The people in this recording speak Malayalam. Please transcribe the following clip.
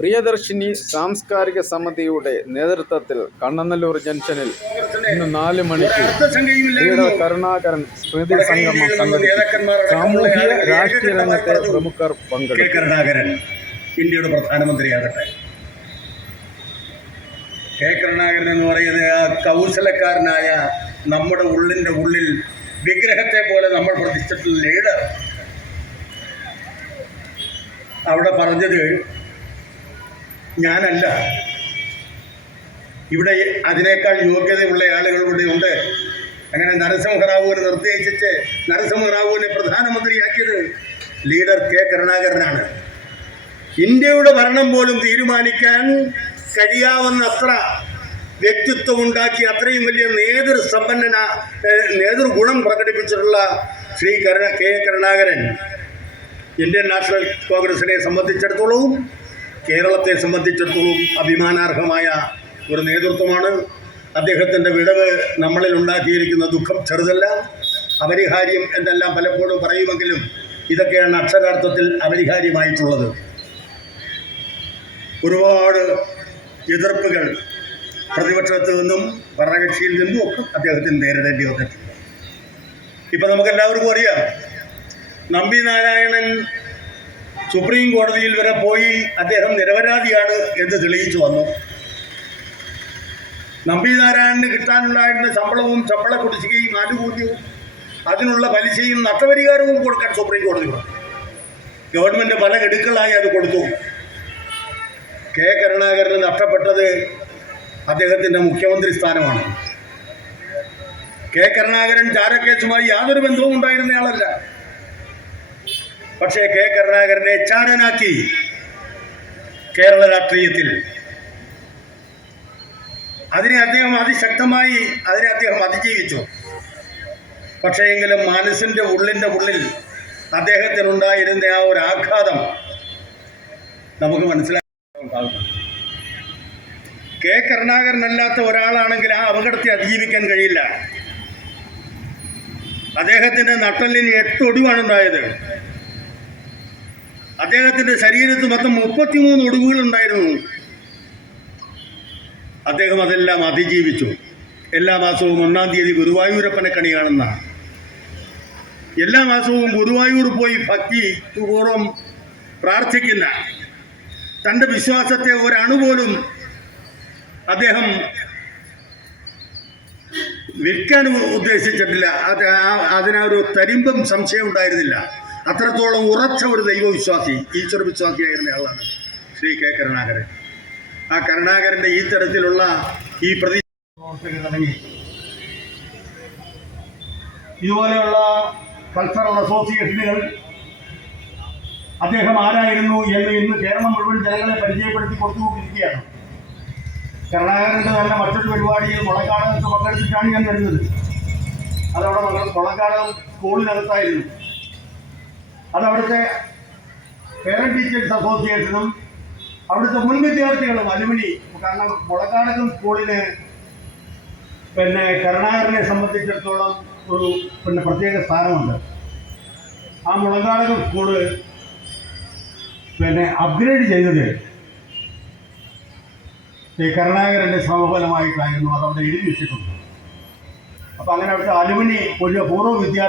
പ്രിയദർശിനി സാംസ്കാരിക സമിതിയുടെ നേതൃത്വത്തിൽ കണ്ണനല്ലൂർ ജംഗ്ഷനിൽ ഇന്ന് 4 മണിക്ക് ലീഡർ കരുണാകരൻ സ്മൃതി സംഗമം സംഘടിപ്പിച്ചു. സാമൂഹ്യ രാഷ്ട്രീയ രംഗത്തെ പ്രമുഖർ പങ്കെടുത്തു. കരുണാകരൻ ഇന്ത്യയുടെ പ്രധാനമന്ത്രിയാകട്ടെ. കെ കരുണാകരൻ എന്ന് പറയുന്നത് ആ കൗശലക്കാരനായ നമ്മുടെ ഉള്ളിൽ വിഗ്രഹത്തെ പോലെ നമ്മൾ പ്രതിഷ്ഠിച്ചിട്ടുള്ള ലീഡർ അവിടെ പറഞ്ഞത് ഞാനല്ല, ഇവിടെ അതിനേക്കാൾ യോഗ്യതയുള്ള ആളുകൾ ഇവിടെ ഉണ്ട്. അങ്ങനെ നരസിംഹറാവുവിനെ നിർദ്ദേശിച്ച് നരസിംഹറാവുവിനെ പ്രധാനമന്ത്രിയാക്കിയത് ലീഡർ കെ കരുണാകരനാണ്. ഇന്ത്യയുടെ ഭരണം പോലും തീരുമാനിക്കാൻ കഴിയാവുന്നത്ര വ്യക്തിത്വം ഉണ്ടാക്കി അത്രയും വലിയ നേതൃഗുണം പ്രകടിപ്പിച്ചിട്ടുള്ള Shri K Karunakaran Indian National കോൺഗ്രസിനെ സംബന്ധിച്ചിടത്തോളവും കേരളത്തെ സംബന്ധിച്ചിടത്തോളം അഭിമാനാർഹമായ ഒരു നേതൃത്വമാണ്. അദ്ദേഹത്തിൻ്റെ വിടവ് നമ്മളിൽ ഉണ്ടാക്കിയിരിക്കുന്ന ദുഃഖം ചെറുതല്ല, അപരിഹാര്യം എന്നെല്ലാം പലപ്പോഴും പറയുമെങ്കിലും ഇതൊക്കെയാണ് അക്ഷരാർത്ഥത്തിൽ അപരിഹാര്യമായിട്ടുള്ളത്. ഒരുപാട് എതിർപ്പുകൾ പ്രതിപക്ഷത്തു നിന്നും ഭരണകക്ഷിയിൽ നിന്നും ഒക്കെ അദ്ദേഹത്തിന് നേരിടേണ്ടി വന്നിട്ടുണ്ട്. ഇപ്പം നമുക്കെല്ലാവർക്കും അറിയാം, നമ്പി നാരായണൻ സുപ്രീം കോടതിയിൽ വരെ പോയി അദ്ദേഹം നിരപരാധിയാണ് എന്ന് തെളിയിച്ചു വന്നു. നമ്പി നാരായണന് കിട്ടാനുണ്ടായിരുന്ന ശമ്പളവും ശമ്പള കുടിശ്ശികയും ആനുകൂല്യവും അതിനുള്ള പലിശയും നഷ്ടപരിഹാരവും കൊടുക്കാൻ സുപ്രീം കോടതി പറഞ്ഞു. ഗവൺമെൻറ് പല ഗഡുക്കളായി അത് കൊടുത്തു. കെ കരുണാകരന് നഷ്ടപ്പെട്ടത് അദ്ദേഹത്തിൻ്റെ മുഖ്യമന്ത്രി സ്ഥാനമാണ്. കെ കരുണാകരൻ ചാരക്കേസുമായി യാതൊരു ബന്ധവും ഉണ്ടായിരുന്നയാളല്ല. പക്ഷേ കെ കരുണാകരനെ ചാരനാക്കി കേരള രാഷ്ട്രീയത്തിൽ. അതിനെ അദ്ദേഹം അതിശക്തമായി അതിജീവിച്ചു. പക്ഷേ എങ്കിലും മനസ്സിൻ്റെ ഉള്ളിൽ അദ്ദേഹത്തിനുണ്ടായിരുന്ന ആ ഒരു ആഘാതം നമുക്ക് മനസ്സിലാക്കാൻ. കെ കരുണാകരനല്ലാത്ത ഒരാളാണെങ്കിൽ ആ അപകടത്തെ അതിജീവിക്കാൻ കഴിയില്ല. അദ്ദേഹത്തിൻ്റെ നട്ടെല്ലിന് 8 ഒടിവാണ് ഉണ്ടായത്. അദ്ദേഹത്തിൻ്റെ ശരീരത്ത് മൊത്തം 33 ഒടിവുകളുണ്ടായിരുന്നു. അദ്ദേഹം അതെല്ലാം അതിജീവിച്ചു. എല്ലാ മാസവും 1-ാം തീയതി ഗുരുവായൂരപ്പനെ കണി കാണുന്ന, എല്ലാ മാസവും ഗുരുവായൂർ പോയി ഭക്തിപൂർവ്വം പ്രാർത്ഥിക്കുന്ന, തൻ്റെ വിശ്വാസത്തെ ഒരണുപോലും അദ്ദേഹം വിൽക്കാൻ ഉദ്ദേശിച്ചിട്ടില്ല. അതിനൊരു തരിമ്പം സംശയം ഉണ്ടായിരുന്നില്ല. അത്രത്തോളം ഉറച്ച ഒരു ദൈവവിശ്വാസി, ഈശ്വര വിശ്വാസിയായിരുന്ന ആളാണ് ശ്രീ കെ കരുണാകരൻ. ആ കരുണാകരൻ്റെ ഈ തരത്തിലുള്ള ഈ പ്രവർത്തകരിറങ്ങി ഇതുപോലെയുള്ള കൾച്ചറൽ അസോസിയേഷനുകൾ അദ്ദേഹം ആരായിരുന്നു എന്ന് ഇന്ന് കേരളം മുഴുവൻ ജനങ്ങളെ പരിചയപ്പെടുത്തി കൊടുത്തുകൊണ്ടിരിക്കുകയാണ്. കരുണാകരൻ്റെ തന്നെ മറ്റൊരു പരിപാടിയിൽ മുളങ്കാടകത്ത് പങ്കെടുത്തിട്ടാണ് ഞാൻ വരുന്നത്. അതവിടെ മുളങ്കാടകം സ്കൂളിനകത്തായിരുന്നു. അതവിടുത്തെ പേരൻറ് ടീച്ചേഴ്സ് അസോസിയേഷനും അവിടുത്തെ മുൻ വിദ്യാർത്ഥികളും അലുമിനി. കാരണം മുളങ്കാടകം സ്കൂളിന് കരുണാകരനെ സംബന്ധിച്ചിടത്തോളം ഒരു പ്രത്യേക സ്ഥാനമുണ്ട്. ആ മുളങ്കാടകം സ്കൂള് അപ്ഗ്രേഡ് ചെയ്തത് ഈ കരുണാകരൻ്റെ സമഫലമായിട്ടായിരുന്നു. അതവിടെ എഴുതി വെച്ചിട്ടുണ്ട്. അപ്പം അങ്ങനെ അവിടുത്തെ അലുമിനി പൂർവ്വ വിദ്യാർത്ഥി